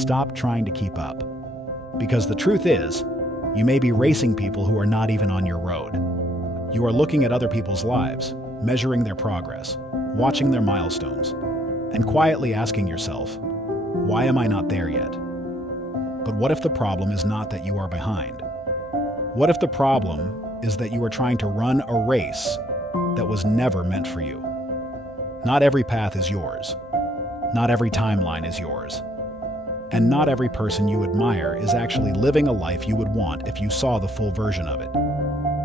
Stop trying to keep up. Because the truth is, you may be racing people who are not even on your road. You are looking at other people's lives, measuring their progress, watching their milestones, and quietly asking yourself, why am I not there yet? But what if the problem is not that you are behind? What if the problem is that you are trying to run a race that was never meant for you? Not every path is yours. Not every timeline is yours. And not every person you admire is actually living a life you would want if you saw the full version of it.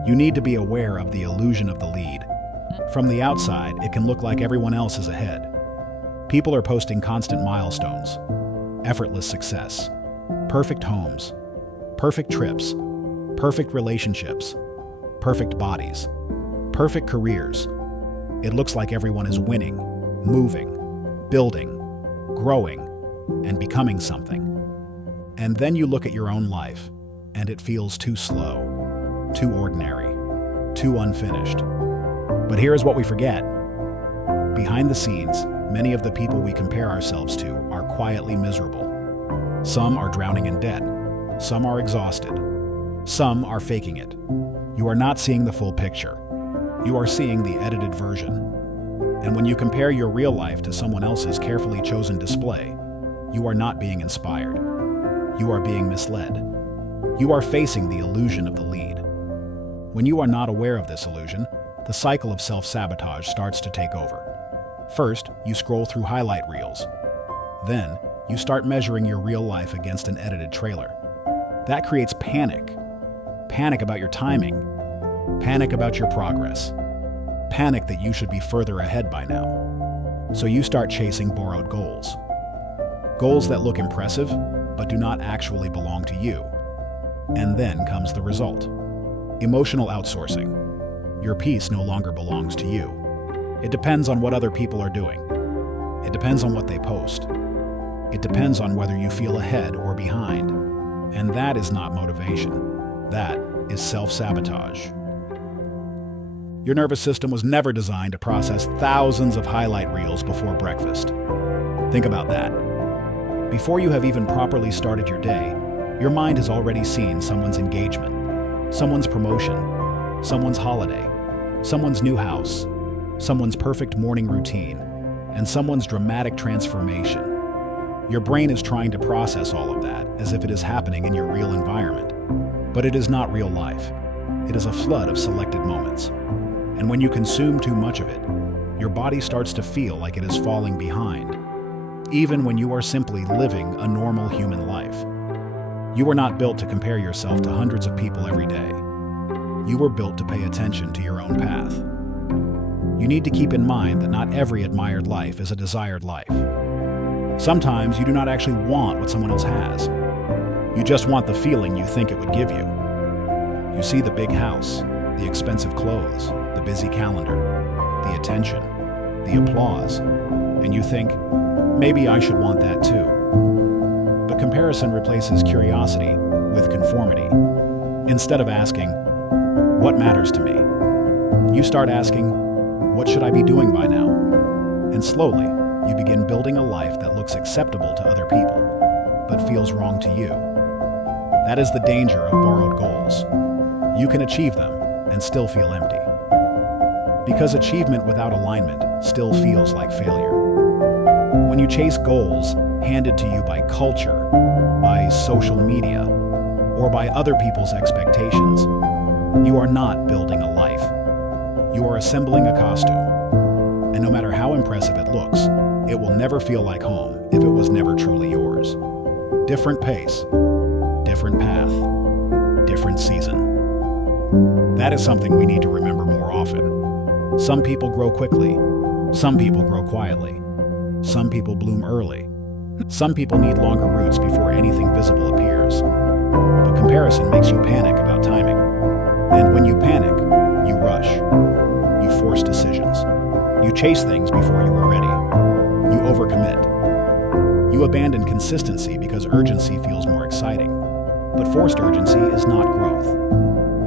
You need to be aware of the illusion of the lead. From the outside, it can look like everyone else is ahead. People are posting constant milestones, effortless success, perfect homes, perfect trips, perfect relationships, perfect bodies, perfect careers. It looks like everyone is winning, moving, building, growing, and becoming something. And then you look at your own life, and it feels too slow, too ordinary, too unfinished. But here's what we forget. Behind the scenes, many of the people we compare ourselves to are quietly miserable. Some are drowning in debt. Some are exhausted. Some are faking it. You are not seeing the full picture. You are seeing the edited version. And when you compare your real life to someone else's carefully chosen display, you are not being inspired. You are being misled. You are facing the illusion of the lead. When you are not aware of this illusion, the cycle of self-sabotage starts to take over. First, you scroll through highlight reels. Then, you start measuring your real life against an edited trailer. That creates panic. Panic about your timing. Panic about your progress. Panic that you should be further ahead by now. So you start chasing borrowed goals. Goals that look impressive, but do not actually belong to you. And then comes the result. Emotional outsourcing. Your peace no longer belongs to you. It depends on what other people are doing. It depends on what they post. It depends on whether you feel ahead or behind. And that is not motivation. That is self-sabotage. Your nervous system was never designed to process thousands of highlight reels before breakfast. Think about that. Before you have even properly started your day, your mind has already seen someone's engagement, someone's promotion, someone's holiday, someone's new house, someone's perfect morning routine, and someone's dramatic transformation. Your brain is trying to process all of that as if it is happening in your real environment. But it is not real life. It is a flood of selected moments. And when you consume too much of it, your body starts to feel like it is falling behind, even when you are simply living a normal human life. You were not built to compare yourself to hundreds of people every day. You were built to pay attention to your own path. You need to keep in mind that not every admired life is a desired life. Sometimes you do not actually want what someone else has. You just want the feeling you think it would give you. You see the big house, the expensive clothes, the busy calendar, the attention, the applause, and you think, maybe I should want that too. But comparison replaces curiosity with conformity. Instead of asking, what matters to me? You start asking, what should I be doing by now? And slowly, you begin building a life that looks acceptable to other people, but feels wrong to you. That is the danger of borrowed goals. You can achieve them and still feel empty. Because achievement without alignment still feels like failure. When you chase goals handed to you by culture, by social media, or by other people's expectations, you are not building a life. You are assembling a costume. And no matter how impressive it looks, it will never feel like home if it was never truly yours. Different pace, different path, different season. That is something we need to remember more often. Some people grow quickly. Some people grow quietly. Some people bloom early. Some people need longer roots before anything visible appears. But comparison makes you panic about timing. And when you panic, you rush. You force decisions. You chase things before you are ready. You overcommit. You abandon consistency because urgency feels more exciting. But forced urgency is not growth.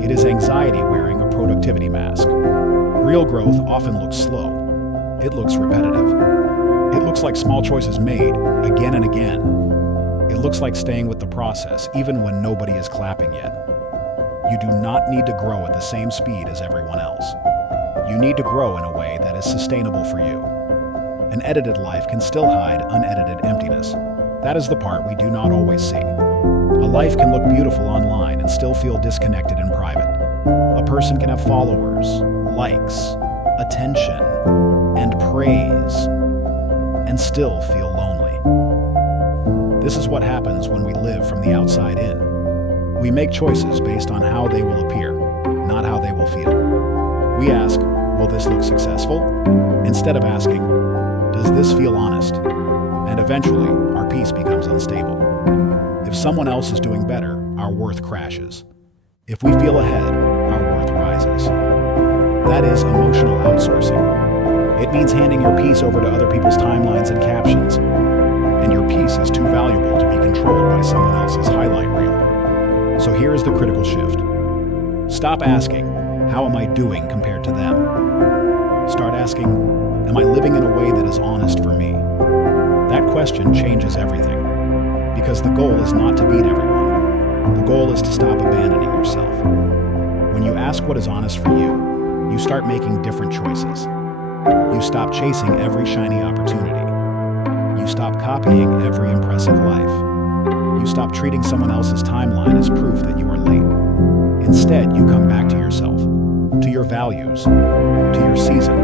It is anxiety wearing a productivity mask. Real growth often looks slow. It looks repetitive. It looks like small choices made again and again. It looks like staying with the process even when nobody is clapping yet. You do not need to grow at the same speed as everyone else. You need to grow in a way that is sustainable for you. An edited life can still hide unedited emptiness. That is the part we do not always see. A life can look beautiful online and still feel disconnected in private. A person can have followers, likes, attention, and praise, and still feel lonely. This is what happens when we live from the outside in. We make choices based on how they will appear, not how they will feel. We ask, will this look successful? Instead of asking, does this feel honest? And eventually, our peace becomes unstable. If someone else is doing better, our worth crashes. If we feel ahead, our worth rises. That is emotional outsourcing. It means handing your peace over to other people's timelines and captions. And your peace is too valuable to be controlled by someone else's highlight reel. So here is the critical shift. Stop asking, how am I doing compared to them? Start asking, am I living in a way that is honest for me? That question changes everything. Because the goal is not to beat everyone. The goal is to stop abandoning yourself. When you ask what is honest for you, you start making different choices. You stop chasing every shiny opportunity. You stop copying every impressive life. You stop treating someone else's timeline as proof that you are late. Instead, you come back to yourself, to your values, to your season,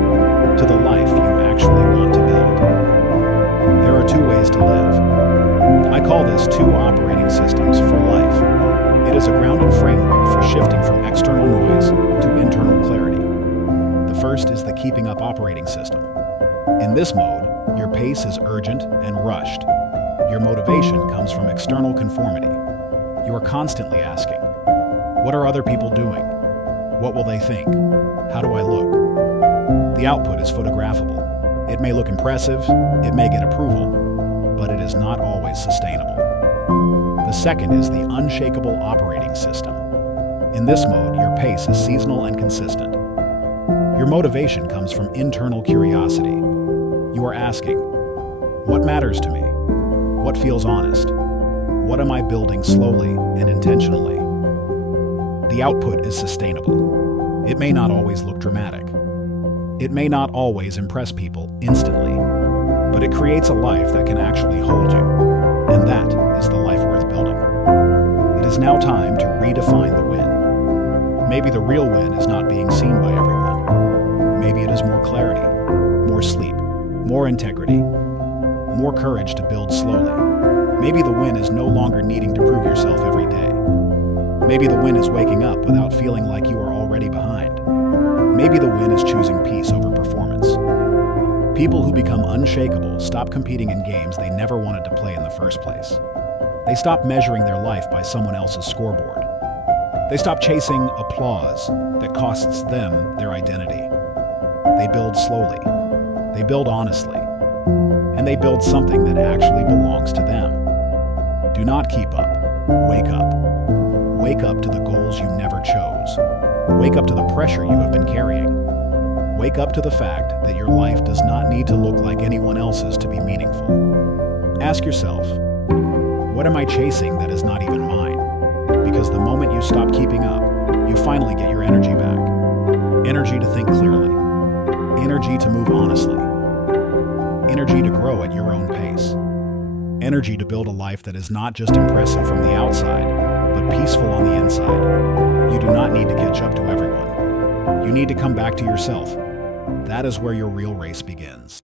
to the life you actually want to build. There are two ways to live. I call this two operating systems for life. It is a grounded framework for shifting from external noise to internal clarity. The first is the keeping up operating system. In this mode, your pace is urgent and rushed. Your motivation comes from external conformity. You are constantly asking, what are other people doing? What will they think? How do I look? The output is photographable. It may look impressive, it may get approval, but it is not always sustainable. The second is the Unshakable operating system. In this mode, your pace is seasonal and consistent. Your motivation comes from internal curiosity. You are asking, what matters to me? What feels honest? What am I building slowly and intentionally? The output is sustainable. It may not always look dramatic. It may not always impress people instantly, but it creates a life that can actually hold you, and that is the life worth building. It is now time to redefine the win. Maybe the real win is not being seen by everyone. Maybe it is more clarity, more sleep, more integrity, more courage to build slowly. Maybe the win is no longer needing to prove yourself every day. Maybe the win is waking up without feeling like you are already behind. Maybe the win is choosing peace over performance. People who become unshakable stop competing in games they never wanted to play in the first place. They stop measuring their life by someone else's scoreboard. They stop chasing applause that costs them their identity. They build slowly. They build honestly. And they build something that actually belongs to them. Do not keep up. Wake up. Wake up to the goals you never chose. Wake up to the pressure you have been carrying. Wake up to the fact that your life does not need to look like anyone else's to be meaningful. Ask yourself, what am I chasing that is not even mine? Because the moment you stop keeping up, you finally get your energy back. Energy to think clearly. Energy to move honestly. Energy to grow at your own pace. Energy to build a life that is not just impressive from the outside, but peaceful on the inside. You do not need to catch up to everyone. You need to come back to yourself. That is where your real race begins.